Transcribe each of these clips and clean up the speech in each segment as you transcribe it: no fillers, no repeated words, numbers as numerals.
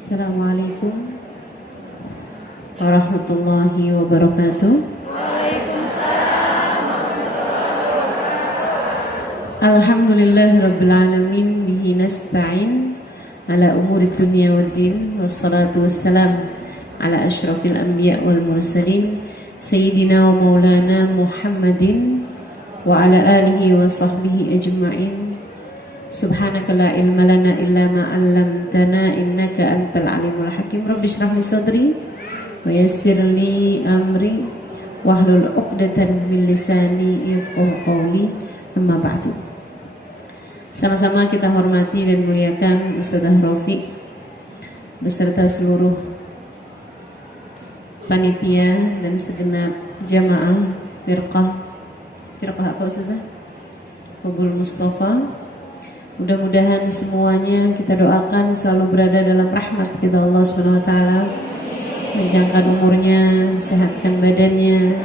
Assalamualaikum warahmatullahi wabarakatuh. Alhamdulillahi rabbil alamin, bihi nasta'in ala umuri dunya waddin, wassalatu wassalam ala asyrafil anbiya wal mursalin sayyidina wa maulana Muhammadin wa ala alihi wa sahbihi ajma'in. Subhanaka la ilma lana illa ma 'allamtana innaka antal alimul hakim. Rabbi shrah li sadri wa yassir li amri wahlul 'uqdatan min lisani yafqahu qawli. Amma ba'du. Sama-sama kita hormati dan muliakan Ustazah Rafiq beserta seluruh panitia dan segenap jamaah firqah apa Ustazah? Hubul Mustafa. Mudah-mudahan semuanya kita doakan selalu berada dalam rahmat kita Allah Subhanahu wa taala. Panjangkan umurnya, sehatkan badannya,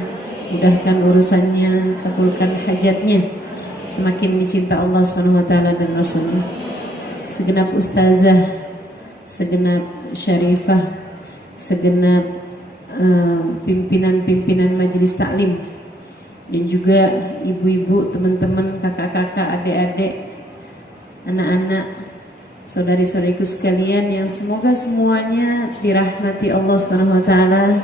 mudahkan urusannya, kabulkan hajatnya, semakin dicinta Allah Subhanahu wa taala dan Rasulnya. Segenap ustazah, segenap syarifah, segenap pimpinan-pimpinan majelis taklim, dan juga ibu-ibu, teman-teman, kakak-kakak, adik-adik, anak-anak, saudari-saudariku sekalian yang semoga semuanya dirahmati Allah Subhanahu wa taala,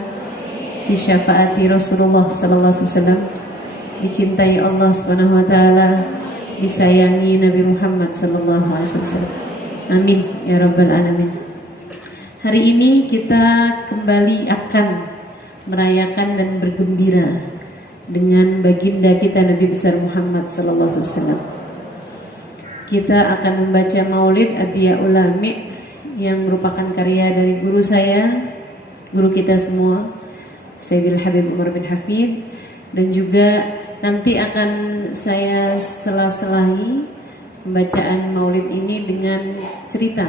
disyafaati Rasulullah sallallahu alaihi wasallam, dicintai Allah Subhanahu wa taala, disayangi Nabi Muhammad sallallahu alaihi wasallam. Amin ya rabbal alamin. Hari ini kita kembali akan merayakan dan bergembira dengan baginda kita Nabi besar Muhammad sallallahu alaihi wasallam. Kita akan membaca Maulid Adiyaul Ulami yang merupakan karya dari guru saya, guru kita semua, Sayyidil Habib Umar bin Hafid, dan juga nanti akan saya sela-selahi pembacaan Maulid ini dengan cerita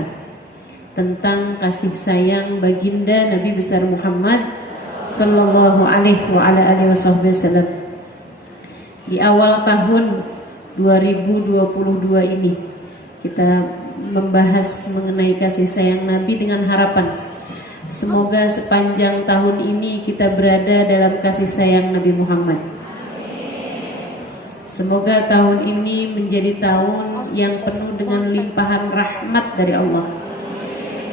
tentang kasih sayang baginda Nabi besar Muhammad sallallahu alaihi wasallam. Di awal tahun 2022 ini kita membahas mengenai kasih sayang Nabi dengan harapan semoga sepanjang tahun ini kita berada dalam kasih sayang Nabi Muhammad. Semoga tahun ini menjadi tahun yang penuh dengan limpahan rahmat dari Allah,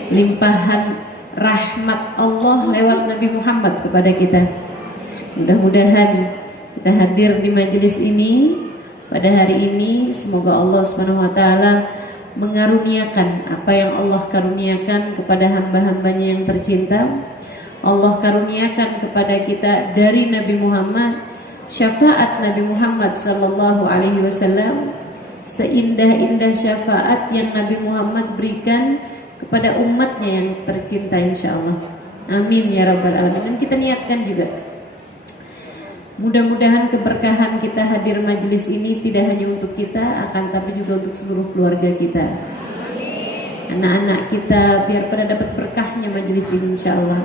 limpahan rahmat Allah lewat Nabi Muhammad kepada kita. Mudah-mudahan kita hadir di majelis ini pada hari ini, semoga Allah Subhanahu wa taala mengaruniakan apa yang Allah karuniakan kepada hamba-hambanya yang tercinta. Allah karuniakan kepada kita dari Nabi Muhammad, syafaat Nabi Muhammad sallallahu alaihi wasallam, seindah-indah syafaat yang Nabi Muhammad berikan kepada umatnya yang tercinta insyaallah. Amin ya rabbal alamin. Dan kita niatkan juga, mudah-mudahan keberkahan kita hadir majelis ini tidak hanya untuk kita, akan tapi juga untuk seluruh keluarga kita. Anak-anak kita biar pada dapat berkahnya majelis ini insyaallah.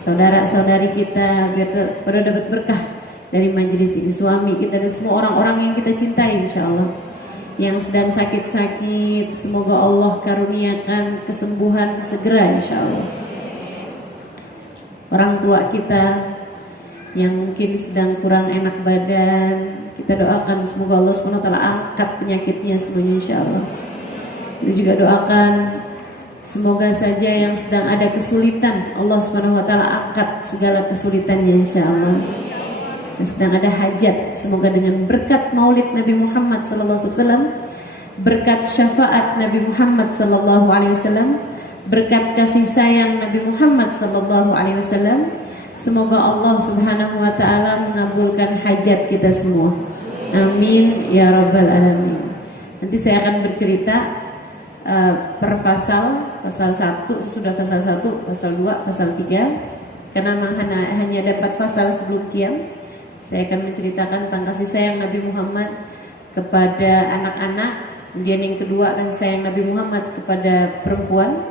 Saudara-saudari kita biar pada dapat berkah dari majelis ini. Suami kita dan semua orang-orang yang kita cintai insyaallah. Yang sedang sakit-sakit, semoga Allah karuniakan kesembuhan segera insyaallah. Orang tua kita yang mungkin sedang kurang enak badan, kita doakan semoga Allah SWT angkat penyakitnya semuanya insyaallah. Kita juga doakan semoga saja yang sedang ada kesulitan, Allah SWT angkat segala kesulitannya insyaallah. Yang sedang ada hajat, semoga dengan berkat Maulid Nabi Muhammad SAW, berkat syafaat Nabi Muhammad SAW, berkat kasih sayang Nabi Muhammad SAW, semoga Allah Subhanahu wa taala mengabulkan hajat kita semua. Amin ya rabbal alamin. Nanti saya akan bercerita per pasal 1, sudah pasal 1, pasal 2, pasal 3. Karena memang hanya dapat pasal sebelum qiyam. Saya akan menceritakan tentang kasih sayang Nabi Muhammad kepada anak-anak. Kemudian yang kedua, kasih sayang Nabi Muhammad kepada perempuan.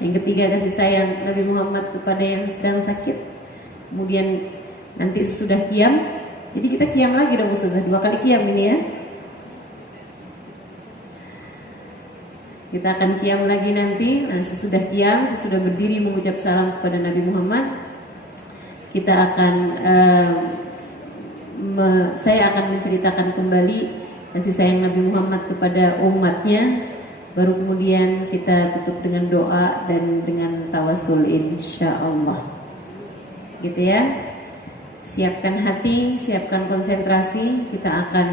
Yang ketiga, kasih sayang Nabi Muhammad kepada yang sedang sakit. Kemudian nanti sesudah qiyam, jadi kita qiyam lagi dong Ustazah, 2 kali qiyam ini ya. Kita akan qiyam lagi nanti. Nah, sesudah qiyam, sesudah berdiri mengucap salam kepada Nabi Muhammad, kita akan saya akan menceritakan kembali kasih sayang Nabi Muhammad kepada umatnya. Baru kemudian kita tutup dengan doa dan dengan tawasul insyaallah. Gitu ya. Siapkan hati, siapkan konsentrasi. Kita akan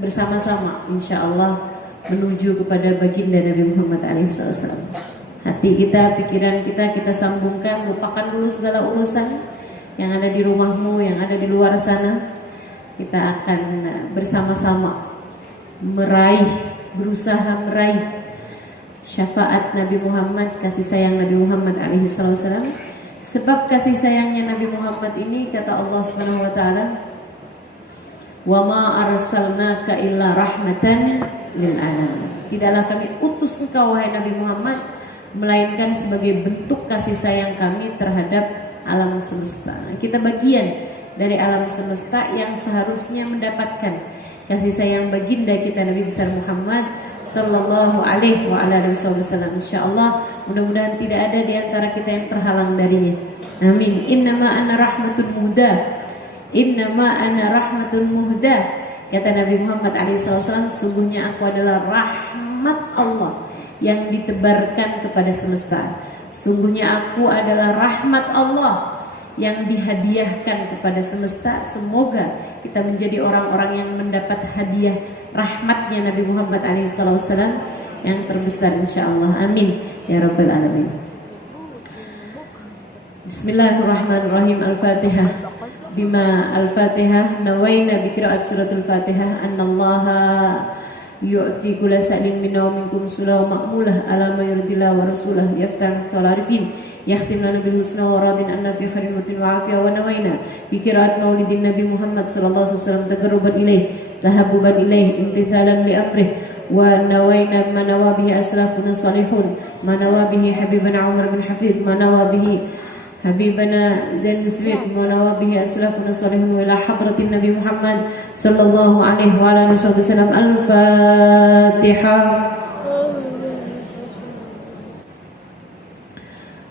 bersama-sama insyaallah menuju kepada baginda Nabi Muhammad SAW. Hati kita, pikiran kita sambungkan. Lupakan dulu segala urusan yang ada di rumahmu, yang ada di luar sana. Kita akan bersama-sama berusaha meraih syafaat Nabi Muhammad, kasih sayang Nabi Muhammad SAW. Sebab kasih sayangnya Nabi Muhammad ini, kata Allah Subhanahu wa taala, "Wa ma arsalnaka illa rahmatan lil alamin." Tidaklah kami utus engkau wahai Nabi Muhammad melainkan sebagai bentuk kasih sayang kami terhadap alam semesta. Kita bagian dari alam semesta yang seharusnya mendapatkan kasih sayang baginda kita Nabi besar Muhammad sallallahu alaihi wa ala alihi wasallam. Insyaallah mudah-mudahan tidak ada di antara kita yang terhalang darinya. Amin. Innama ana rahmatun muhdah. Innama ana rahmatun muhdah. Kata Nabi Muhammad SAW, sungguhnya aku adalah rahmat Allah yang ditebarkan kepada semesta. Sungguhnya aku adalah rahmat Allah yang dihadiahkan kepada semesta. Semoga kita menjadi orang-orang yang mendapat hadiah rahmatnya Nabi Muhammad SAW yang terbesar insyaallah. Amin ya rabbal alamin. Bismillahirrahmanirrahim. Al-Fatihah. Bima al-Fatihah nawaina bi qiraat suratul Fatihah annallaha yu'ti kulla sa'lin minna wa minkum sulah ma'mulah ala ma yuridillah wa rasulah yaftah miftal arifin yakhtim lana bil husna wa radin anna fi khairin wa afiyah wa nawaina bi qiraat maulidin Nabi Muhammad sallallahu alaihi wasallam taqarruban ilaih tahabbuban ilaih imtithalan li amrih wa nawaina ma nawa bihi aslafuna salihun ma nawa bihi habibana Umar bin Hafid ma nawa bihi Habibana Zain Bismit Manawa bihi aslafuna salihun ila hadratin Nabi Muhammad sallallahu alaihi wa alihi wasallam. Al-Fatihah.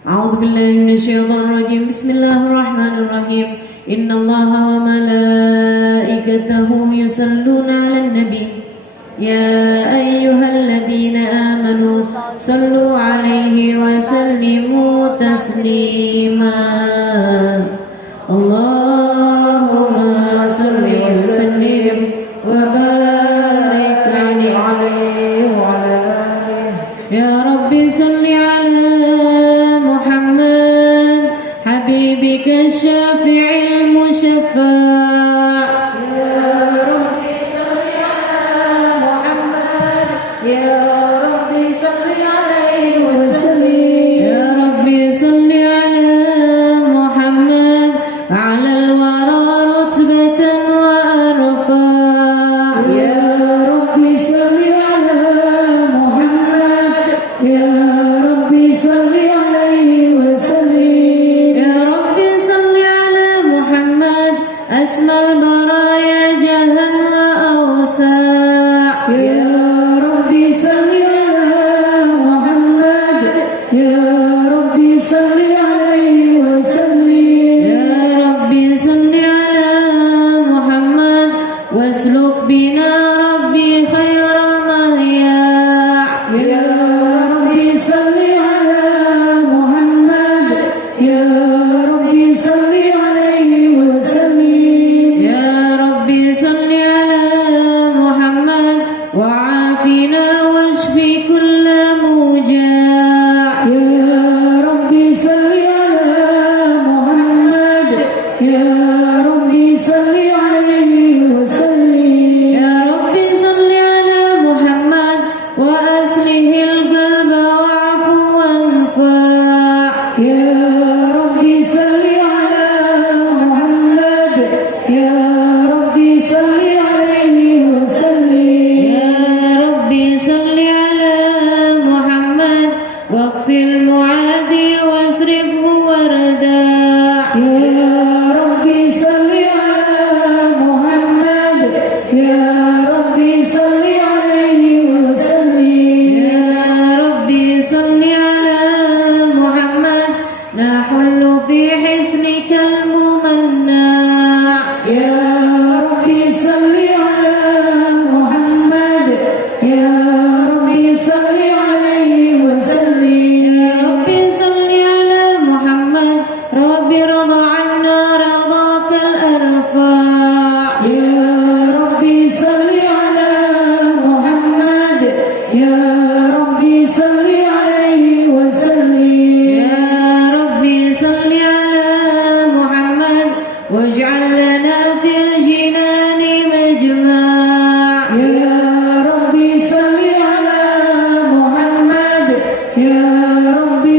A'udzu billahi minasyaitonir rajim. Bismillahirrahmanirrahim. Innallaha wa malaikatahu yusalluna 'alan nabi. Ya ayyuhalladzina amanu sallu 'alaihi wa sallimu taslima. Allahumma salli wa sallim wa barik 'alaihi wa 'ala alihi. Ya Rabbi salli 'ala Muhammad habibika syafi'il musyaffa'. Ya Rabbi salli alaihi wa sallim.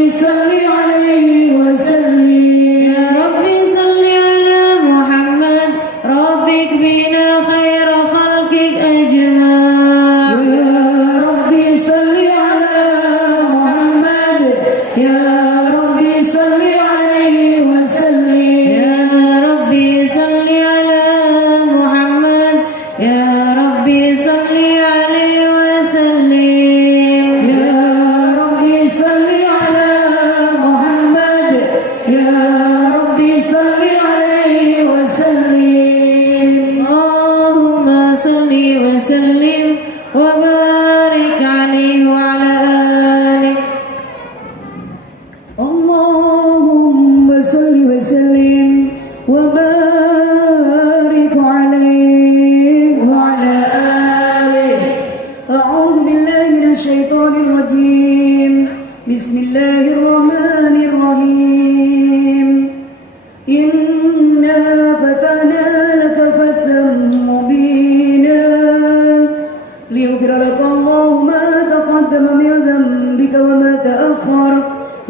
صل عليه وسلم يا ربي صل على محمد رافق بنا خير خلقك أجمع يا ربي صل على محمد يا ربي صل عليه وسلم يا ربي صل على محمد يا ربي صل عليه وسلم يا ربي صل على محمد يا ربي صل عليه وسلم اللهم صل وسلم وبارك عليه وعلى آله اللهم صل وسلم وبارك عليه وعلى آله. أعوذ بالله من الشيطان الرجيم. بسم الله الرحمن الرحيم. إنا فتحنا لك فتحا مبينا ليغفر لك الله ما تقدم من ذنبك وما تأخر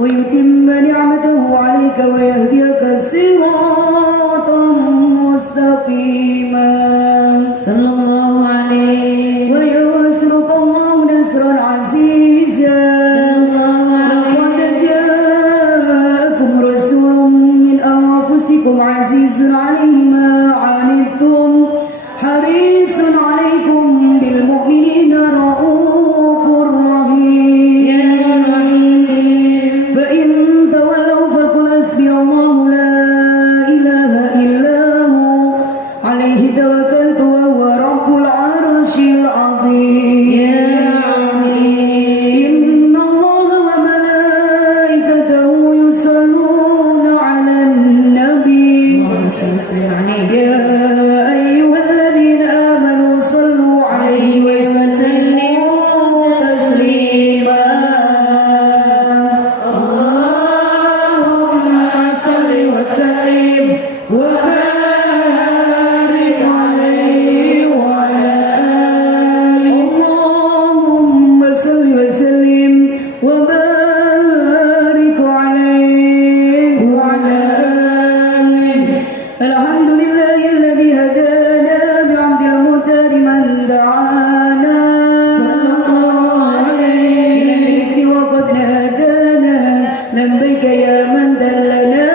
ويتم نعمته عليك ويهديك صراطا مستقيما صلى الله عليه وينصرك الله نصرا عزيزا لقد جاءكم رسول من أنفسكم عزيز عليه ما عنتم حريص عليكم بالمؤمنين رؤوف رحيم فإن تولوا فقل حسبي الله لا إله إلا هو عليه توكلت وهو رب العرش العظيم إن الله وملائكته يصلون على النبي اللهم صل وسلم عليه يا أيها الذين آمنوا صلوا عليه وسلموا تسليما اللهم صل وسلم وبارك عليه وعلى آله اللهم صل وسلم وبارك عليه وعلى آله الحمد لله الذي هدانا بعبد المختار من دعانا صلى الله عليه إلى وقد هدانا لبيك يا من دلنا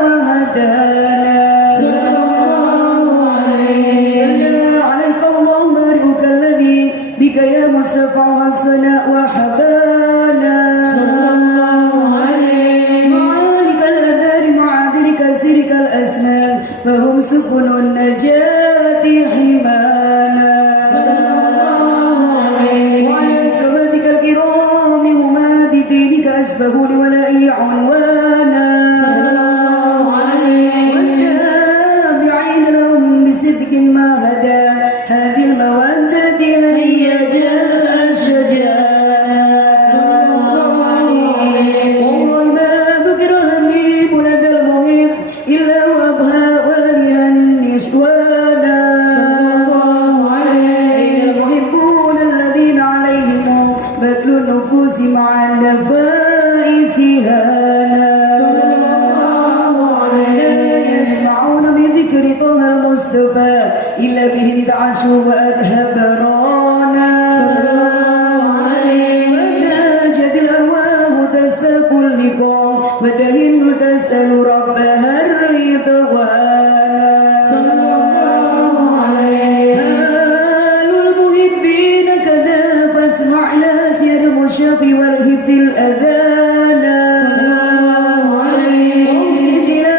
وهدانا صلى الله عليه صلى عليك الله بارك الذي بك يا مصطفى حسنا وحبانا صلى الله عليه معالك الأثار معادلك سيرك الأسنان فهم سفن النجاة حمانا صلى الله عليه وعلى صحبتك الكرام هماد دينك أسبه لولائي عنوانا صلى الله عليه والتابعين لهم بصدق ما هدى هذه المودة هي جل شجانا صلى الله عليه والله ما ذكر الحبيب لدى المحب إلا وأبهى واليا يشوانا صلى الله عليه أين المحبون الذين عليهم بذل النفوس مع النفائس هانا صلى الله عليه لا يسمعون من ذكر طه المصطفى إلا به انتعشوا وأذهب رانا صلى الله عليه وناجت الأرواح تستاق اللقاء وتهن تسأل ربها الرضوانا صلى الله عليه هال المحبين كذا فاسمع ناسي المشاف وارهب في الأذان صلى الله عليه واوصد إلى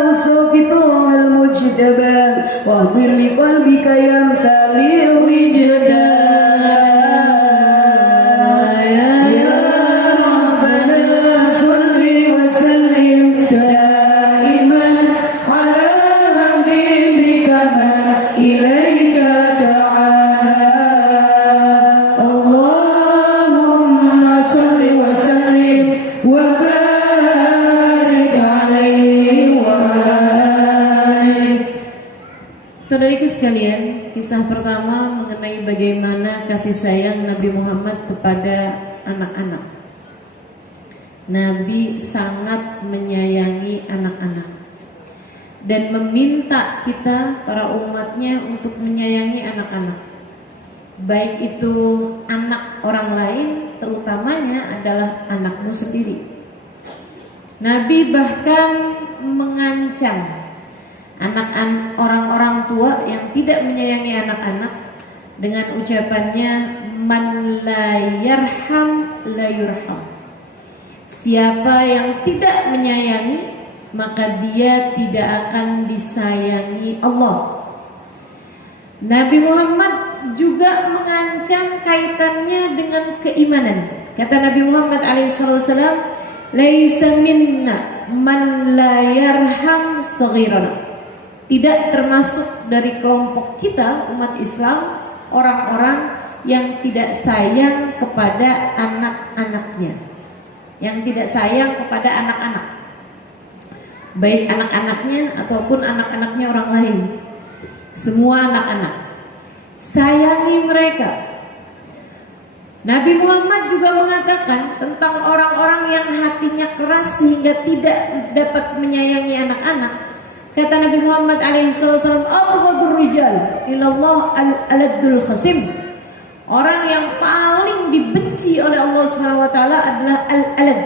أوصاف طه المجتبى واهضر لقلبك يمتلئ وجدا يا ربنا صل وسلم دائما على حبيبك من إليك تعالى اللهم صل وسلم وبارك عليه وعلى آله. Saudariku sekalian, kisah pertama mengenai bagaimana kasih sayang Nabi Muhammad kepada anak-anak. Nabi sangat menyayangi anak-anak dan meminta kita para umatnya untuk menyayangi anak-anak, baik itu anak orang lain, terutamanya adalah anakmu sendiri. Nabi bahkan mengancam orang-orang tua yang tidak menyayangi anak-anak dengan ucapannya, man la yarham la yurham. Siapa yang tidak menyayangi, maka dia tidak akan disayangi Allah. Nabi Muhammad juga mengancam kaitannya dengan keimanan. Kata Nabi Muhammad alaihissalam, laisa minna man la yarham saghirana. Tidak termasuk dari kelompok kita umat Islam orang-orang yang tidak sayang kepada anak-anaknya, yang tidak sayang kepada anak-anak, baik anak-anaknya ataupun anak-anaknya orang lain. Semua anak-anak sayangi mereka. Nabi Muhammad juga mengatakan tentang orang-orang yang hatinya keras sehingga tidak dapat menyayangi anak-anak. Kata Nabi Muhammad alaihissalam, abghadur rijal ilallah al-aladul khasim. Orang yang paling dibenci oleh Allah Subhanahu wa taala adalah al-alad.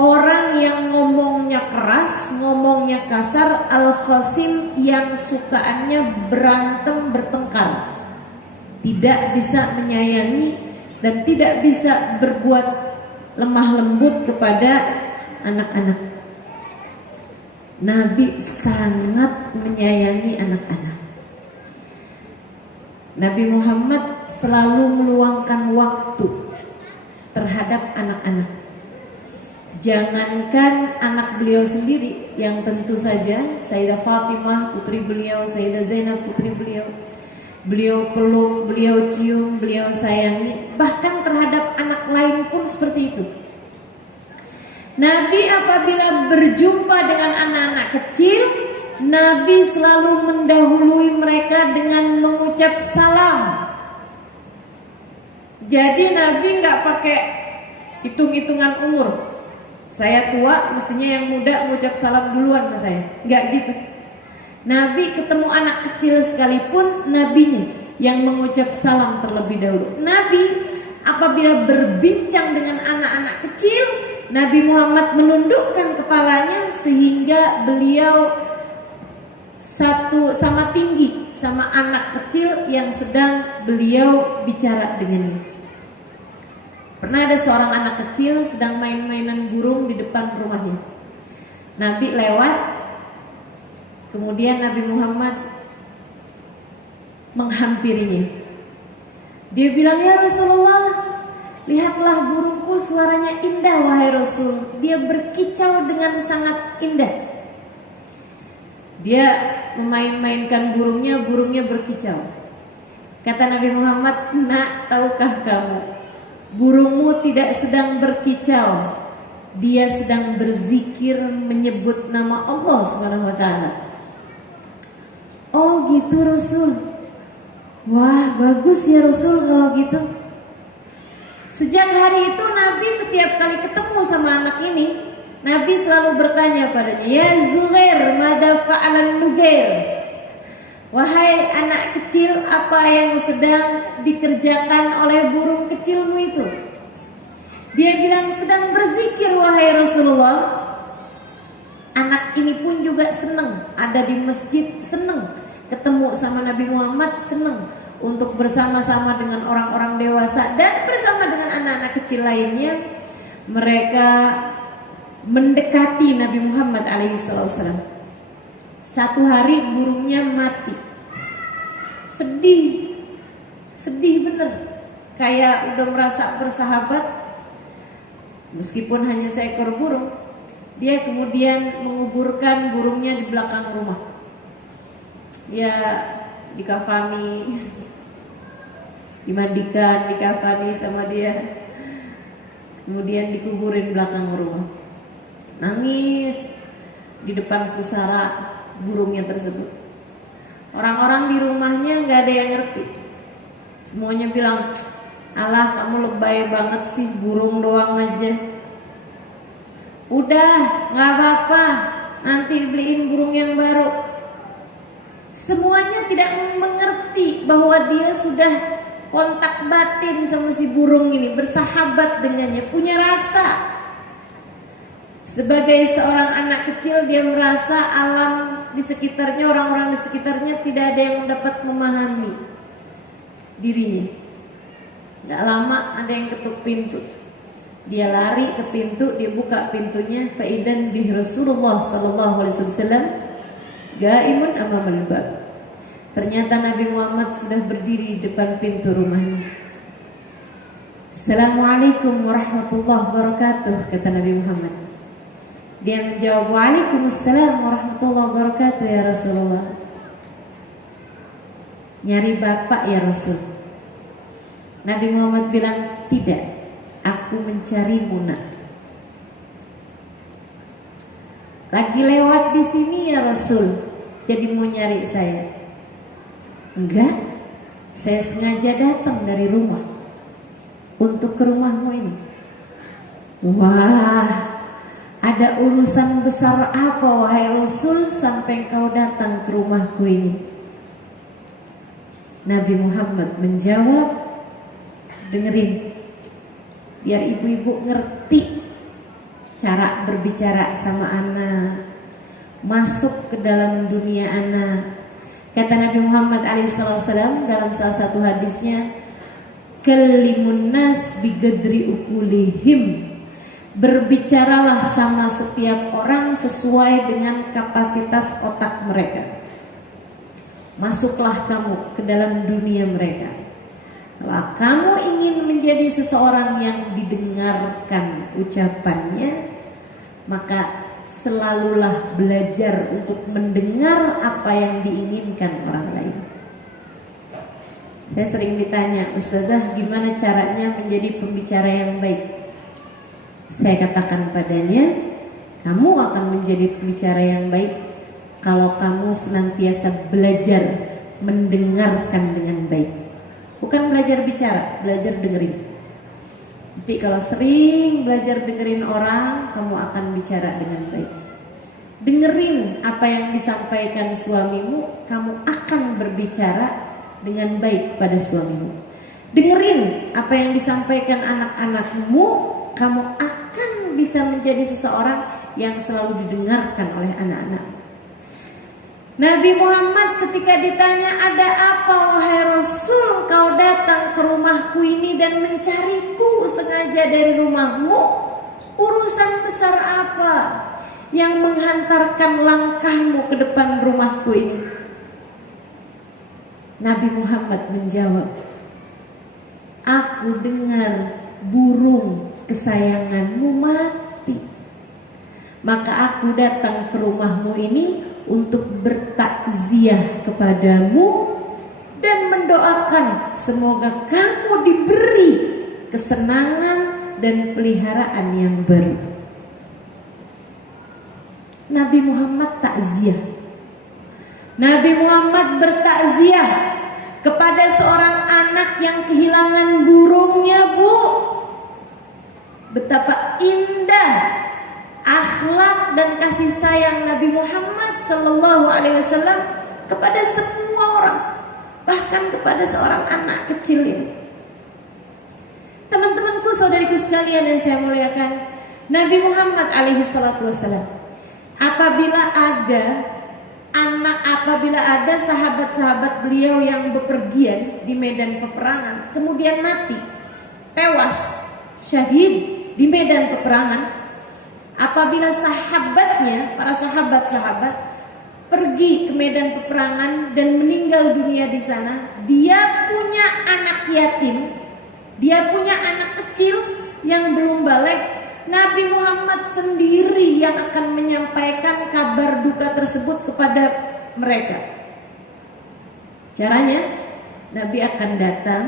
Orang yang ngomongnya keras, ngomongnya kasar, al-khasim, yang sukaannya berantem, bertengkar, tidak bisa menyayangi dan tidak bisa berbuat lemah lembut kepada anak-anak. Nabi sangat menyayangi anak-anak. Nabi Muhammad selalu meluangkan waktu terhadap anak-anak. Jangankan anak beliau sendiri, yang tentu saja Sayyidah Fatimah putri beliau, Sayyidah Zainab putri beliau, beliau peluk, beliau cium, beliau sayangi. Bahkan terhadap anak lain pun seperti itu. Nabi apabila berjumpa dengan anak-anak kecil, Nabi selalu mendahului mereka dengan mengucap salam. Jadi Nabi nggak pakai hitung-hitungan umur. Saya tua, mestinya yang muda mengucap salam duluan sama saya. Nggak gitu. Nabi ketemu anak kecil sekalipun, nabinya yang mengucap salam terlebih dahulu. Nabi apabila berbincang dengan anak-anak kecil, Nabi Muhammad menundukkan kepalanya sehingga beliau satu sama tinggi sama anak kecil yang sedang beliau bicara dengannya. Pernah ada seorang anak kecil sedang main-mainan burung di depan rumahnya. Nabi lewat, kemudian Nabi Muhammad menghampirinya. Dia bilang, ya Rasulullah, lihatlah burungku, suaranya indah wahai Rasul. Dia berkicau dengan sangat indah. Dia memain-mainkan burungnya, burungnya berkicau. Kata Nabi Muhammad, nak, tahukah kamu, burungmu tidak sedang berkicau, dia sedang berzikir menyebut nama Allah Subhanahu wa taala. Oh gitu Rasul. Wah, bagus ya Rasul kalau gitu. Sejak hari itu Nabi setiap kali ketemu sama anak ini, Nabi selalu bertanya padanya, ya Zuhair, mada fa'alan Nugair. Wahai anak kecil, apa yang sedang dikerjakan oleh burung kecilmu itu? Dia bilang, sedang berzikir wahai Rasulullah. Anak ini pun juga senang, ada di masjid, senang ketemu sama Nabi Muhammad, senang untuk bersama-sama dengan orang-orang dewasa dan bersama dengan anak-anak kecil lainnya. Mereka mendekati Nabi Muhammad alaihissalam. Satu hari burungnya mati. Sedih bener. Kayak udah merasa bersahabat, meskipun hanya seekor burung. Dia kemudian menguburkan burungnya di belakang rumah. Dia dikafani, dimandikan, dikafani sama dia, kemudian dikuburin belakang rumah. Nangis di depan pusara burungnya tersebut. Orang-orang di rumahnya nggak ada yang ngerti. Semuanya bilang, alah kamu lebay banget sih, burung doang aja. Udah, nggak apa-apa, nanti beliin burung yang baru. Semuanya tidak mengerti bahwa dia sudah kontak batin sama si burung ini, bersahabat dengannya, punya rasa. Sebagai seorang anak kecil, dia merasa alam di sekitarnya, orang-orang di sekitarnya tidak ada yang dapat memahami dirinya. Gak lama ada yang ketuk pintu. Dia lari ke pintu, dia buka pintunya, faidan bih Rasulullah sallallahu alaihi wasallam gaimun amamal bab. Ternyata Nabi Muhammad sudah berdiri di depan pintu rumahnya. Assalamualaikum warahmatullahi wabarakatuh, kata Nabi Muhammad. Dia menjawab, waalaikumsalam warahmatullahi wabarakatuh ya Rasulullah. Nyari bapak ya Rasul. Nabi Muhammad bilang, tidak, aku mencarimu nak. Lagi lewat di sini ya Rasul, jadi mau nyari saya. Enggak, saya sengaja datang dari rumah untuk ke rumahmu ini. Wah, ada urusan besar apa wahai Rasul sampai kau datang ke rumahku ini? Nabi Muhammad menjawab, dengerin, biar ibu-ibu ngerti cara berbicara sama anak, masuk ke dalam dunia anak. Kata Nabi Muhammad alaihissalam dalam salah satu hadisnya, kalimun nas bigadri ukulihim, berbicaralah sama setiap orang sesuai dengan kapasitas otak mereka. Masuklah kamu ke dalam dunia mereka. Kalau kamu ingin menjadi seseorang yang didengarkan ucapannya, maka selalulah belajar untuk mendengar apa yang diinginkan orang lain. Saya sering ditanya, Ustazah, gimana caranya menjadi pembicara yang baik? Saya katakan padanya, kamu akan menjadi pembicara yang baik kalau kamu senantiasa belajar mendengarkan dengan baik. Bukan belajar bicara, belajar dengerin. Nanti kalau sering belajar dengerin orang, kamu akan bicara dengan baik. Dengerin apa yang disampaikan suamimu, kamu akan berbicara dengan baik pada suamimu. Dengerin apa yang disampaikan anak-anakmu, kamu akan bisa menjadi seseorang yang selalu didengarkan oleh anak-anak. Nabi Muhammad ketika ditanya, ada apa wahai Rasul kau datang ke rumahku ini dan mencariku sengaja dari rumahmu? Urusan besar apa yang menghantarkan langkahmu ke depan rumahku ini? Nabi Muhammad menjawab, aku dengar burung kesayanganmu mati, maka aku datang ke rumahmu ini untuk bertakziah kepadamu dan mendoakan semoga kamu diberi kesenangan dan peliharaan yang baru. Nabi Muhammad takziah. Nabi Muhammad bertakziah kepada seorang anak yang kehilangan burungnya, Bu. Betapa indah akhlak dan kasih sayang Nabi Muhammad sallallahu alaihi wasallam kepada semua orang, bahkan kepada seorang anak kecil ini. Teman-temanku, saudariku sekalian yang saya muliakan, Nabi Muhammad alaihi salatu wasallam apabila ada sahabat-sahabat beliau yang bepergian di medan peperangan, kemudian mati, tewas, syahid di medan peperangan. Apabila sahabatnya, para sahabat-sahabat pergi ke medan peperangan dan meninggal dunia di sana, dia punya anak yatim, dia punya anak kecil yang belum balik. Nabi Muhammad sendiri yang akan menyampaikan kabar duka tersebut kepada mereka. Caranya, Nabi akan datang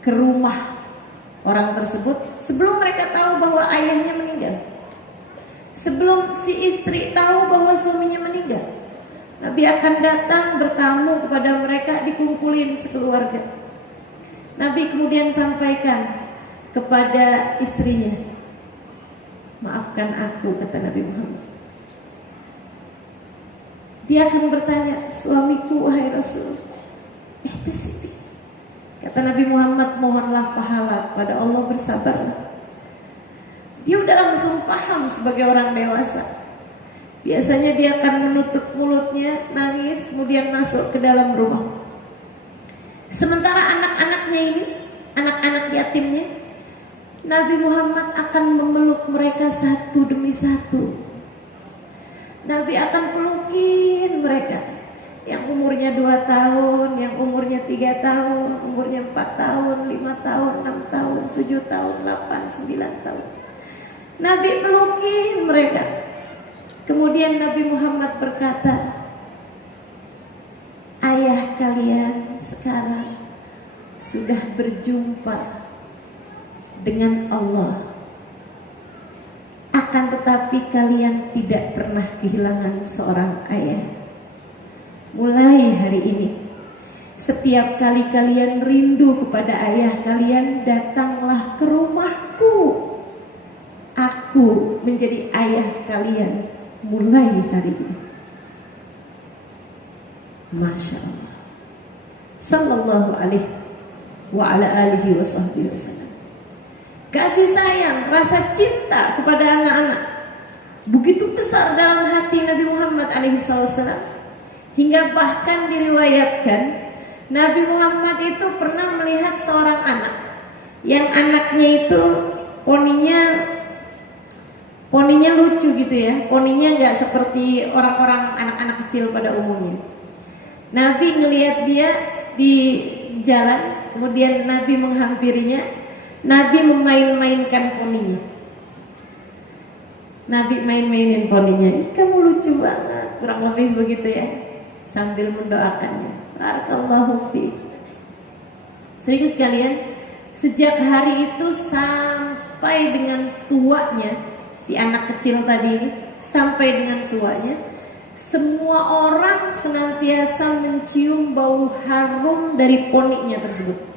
ke rumah orang tersebut sebelum mereka tahu bahwa ayahnya meninggal. Sebelum si istri tahu bahwa suaminya meninggal, Nabi akan datang bertamu kepada mereka, dikumpulin sekeluarga. Nabi kemudian sampaikan kepada istrinya, maafkan aku, kata Nabi Muhammad. Dia akan bertanya, suamiku wahai Rasul, ihtasibi. Kata Nabi Muhammad, mohonlah pahala pada Allah, bersabarlah. Dia udah langsung paham sebagai orang dewasa. Biasanya dia akan menutup mulutnya, nangis, kemudian masuk ke dalam rumah. Sementara anak-anaknya ini, anak-anak yatimnya, Nabi Muhammad akan memeluk mereka satu demi satu. Nabi akan pelukin mereka. Yang umurnya 2 tahun, yang umurnya 3 tahun, umurnya 4 tahun, 5 tahun, 6 tahun, 7 tahun, 8, 9 tahun. Nabi pelukin mereka. Kemudian Nabi Muhammad berkata, ayah kalian sekarang sudah berjumpa dengan Allah. Akan tetapi kalian tidak pernah kehilangan seorang ayah. Mulai hari ini, setiap kali kalian rindu kepada ayah kalian, datanglah ke rumahku. Aku menjadi ayah kalian mulai hari ini. Masya Allah. Sallallahu alaihi wa ala alihi wa sahbihi wasallam. Kasih sayang, rasa cinta kepada anak-anak begitu besar dalam hati Nabi Muhammad alaihi wasallam, hingga bahkan diriwayatkan Nabi Muhammad itu pernah melihat seorang anak yang anaknya itu poninya lucu gitu ya. Poninya nggak seperti orang-orang anak-anak kecil pada umumnya. Nabi ngelihat dia di jalan, kemudian Nabi menghampirinya. Nabi memain-mainkan poninya. Nabi main-mainin poninya. Ih, kamu lucu banget. Kurang lebih begitu ya. Sambil mendoakannya. Barakallahu fiik. Saudara sekalian, sejak hari itu sampai dengan tuanya, si anak kecil tadi ini, sampai dengan tuanya, semua orang senantiasa mencium bau harum dari poninya tersebut.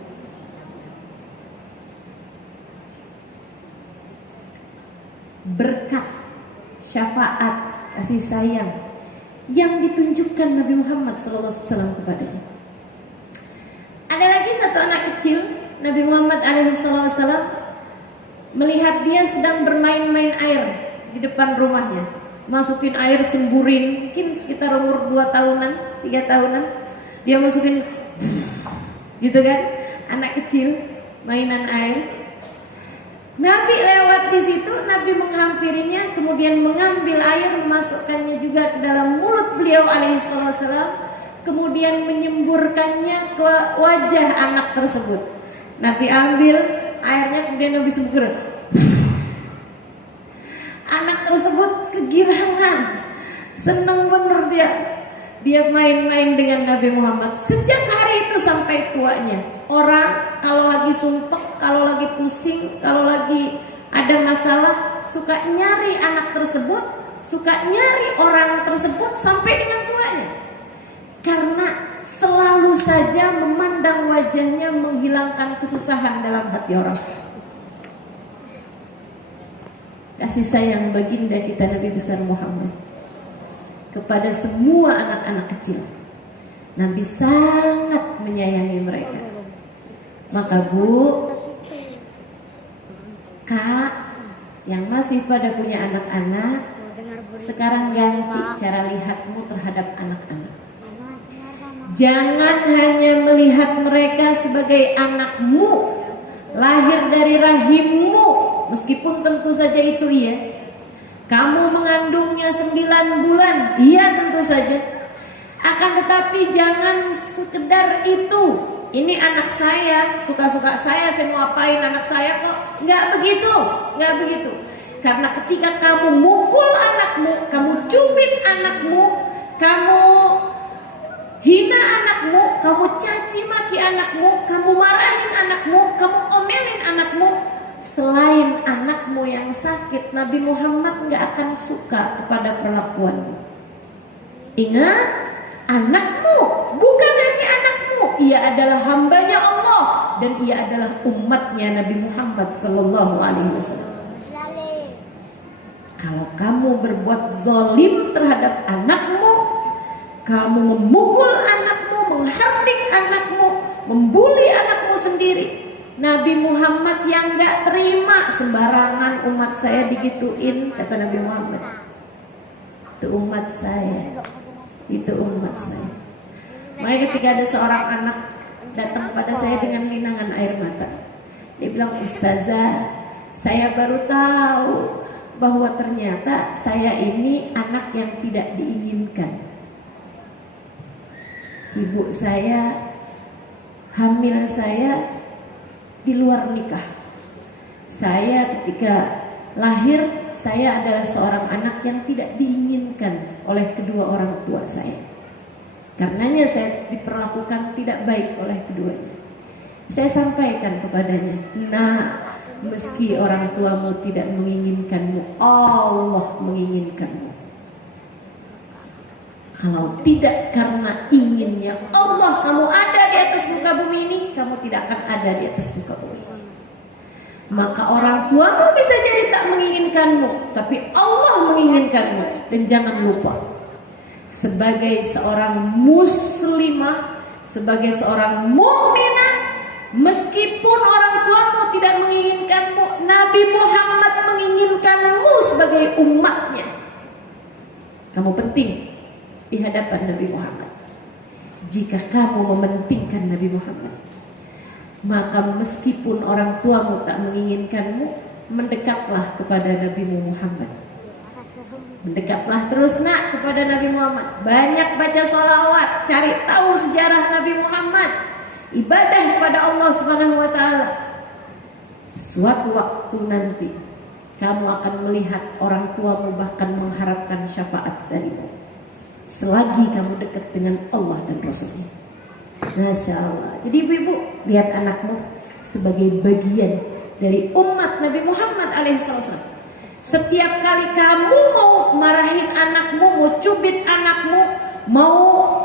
Berkat, syafaat, kasih sayang yang ditunjukkan Nabi Muhammad SAW kepadanya. Ada lagi satu anak kecil, Nabi Muhammad SAW melihat dia sedang bermain-main air di depan rumahnya. Masukin air semburin, mungkin sekitar umur 2 tahunan, 3 tahunan. Dia masukin gitu kan, anak kecil mainan air. Nabi lewat di situ, Nabi menghampirinya, kemudian mengambil air, memasukkannya juga ke dalam mulut beliau alaihissalam, kemudian menyemburkannya ke wajah anak tersebut. Nabi ambil airnya, kemudian Nabi semburkan. Anak tersebut kegirangan, senang bener dia main-main dengan Nabi Muhammad. Sejak hari itu sampai tuanya, orang kalau lagi sumpek, kalau lagi pusing, kalau lagi ada masalah, suka nyari anak tersebut, suka nyari orang tersebut sampai dengan tuanya. Karena selalu saja memandang wajahnya menghilangkan kesusahan dalam hati orang. Kasih sayang baginda kita Nabi besar Muhammad kepada semua anak-anak kecil. Nabi sangat menyayangi mereka. Maka Bu, Kak yang masih pada punya anak-anak, sekarang ganti cara lihatmu terhadap anak-anak. Jangan hanya melihat mereka sebagai anakmu, lahir dari rahimmu, meskipun tentu saja itu iya. Kamu mengandungnya 9 bulan, iya tentu saja. Akan tetapi jangan sekedar itu. Ini anak saya, suka-suka saya mau apain anak saya kok. Nggak begitu, nggak begitu. Karena ketika kamu mukul anakmu, kamu cubit anakmu, kamu hina anakmu, kamu caci maki anakmu, kamu marahin anakmu, kamu omelin anakmu, selain anakmu yang sakit, Nabi Muhammad nggak akan suka kepada perlakuanmu. Ingat, anakmu bukan hanya anakmu, ia adalah hambanya Allah dan ia adalah umatnya Nabi Muhammad Sallallahu Alaihi Wasallam. Kalau kamu berbuat zalim terhadap anakmu, kamu memukul anakmu, menghardik anakmu, membuli anakmu sendiri, Nabi Muhammad yang gak terima sembarangan umat saya digituin, kata Nabi Muhammad. Itu umat saya, itu umat saya. Makanya ketika ada seorang anak datang pada saya dengan linangan air mata, dia bilang, "Ustazah, saya baru tahu bahwa ternyata saya ini anak yang tidak diinginkan. Ibu saya, hamil saya di luar nikah. Saya ketika lahir, saya adalah seorang anak yang tidak diinginkan oleh kedua orang tua saya. Karenanya saya diperlakukan tidak baik oleh keduanya. Saya sampaikan kepadanya, nah, meski orang tuamu tidak menginginkanmu, Allah menginginkanmu. Kalau tidak karena inginnya Allah kamu ada di atas muka bumi ini, kamu tidak akan ada di atas muka bumi ini. Maka orang tuamu bisa jadi tak menginginkanmu, tapi Allah menginginkanmu. Dan jangan lupa, sebagai seorang muslimah, sebagai seorang mukminah, meskipun orang tuamu tidak menginginkanmu, Nabi Muhammad menginginkanmu sebagai umatnya. Kamu penting di hadapan Nabi Muhammad. Jika kamu mementingkan Nabi Muhammad, maka meskipun orang tuamu tak menginginkanmu, mendekatlah kepada Nabi Muhammad. Mendekatlah terus nak kepada Nabi Muhammad. Banyak baca sholawat, cari tahu sejarah Nabi Muhammad, ibadah kepada Allah Subhanahu wa taala. Suatu waktu nanti kamu akan melihat orang tuamu bahkan mengharapkan syafaat darimu, selagi kamu dekat dengan Allah dan Rasulnya. Masya Allah. Jadi ibu-ibu, lihat anakmu sebagai bagian dari umat Nabi Muhammad alaihissalam. Setiap kali kamu mau marahin anakmu, mau cubit anakmu, mau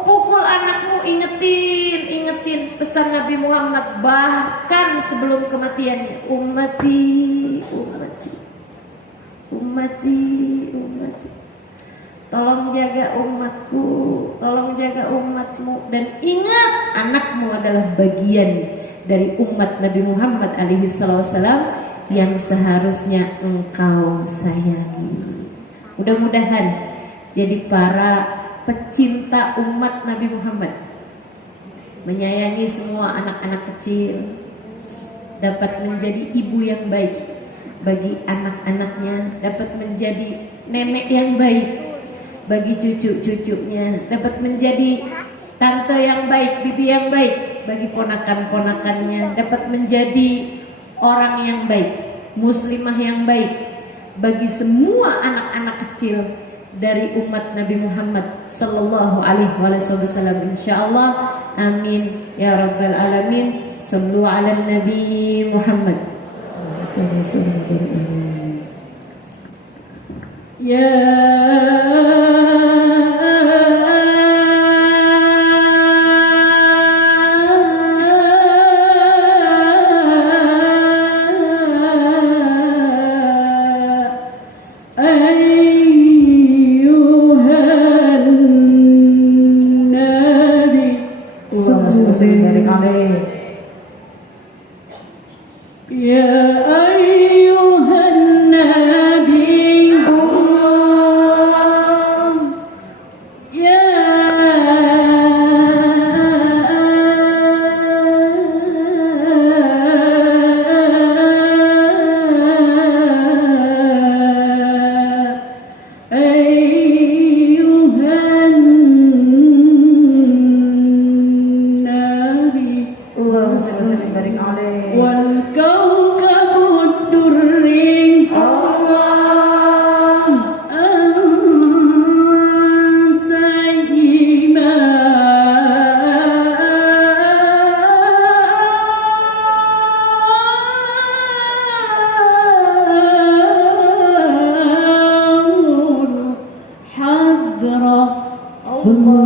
pukul anakmu, ingetin pesan Nabi Muhammad bahkan sebelum kematiannya. Ummati. Tolong jaga umatku, tolong jaga umatmu, dan ingat anakmu adalah bagian dari umat Nabi Muhammad alaihissalam yang seharusnya engkau sayangi. Mudah-mudahan jadi para pecinta umat Nabi Muhammad, menyayangi semua anak-anak kecil, dapat menjadi ibu yang baik bagi anak-anaknya, dapat menjadi nenek yang baik bagi cucu-cucunya, dapat menjadi tante yang baik, bibi yang baik bagi ponakan-ponakannya, dapat menjadi orang yang baik, muslimah yang baik bagi semua anak-anak kecil dari umat Nabi Muhammad sallallahu alaihi wasallam, insyaallah. Amin ya rabbal alamin. Sallu ala Nabi Muhammad. Ya Allah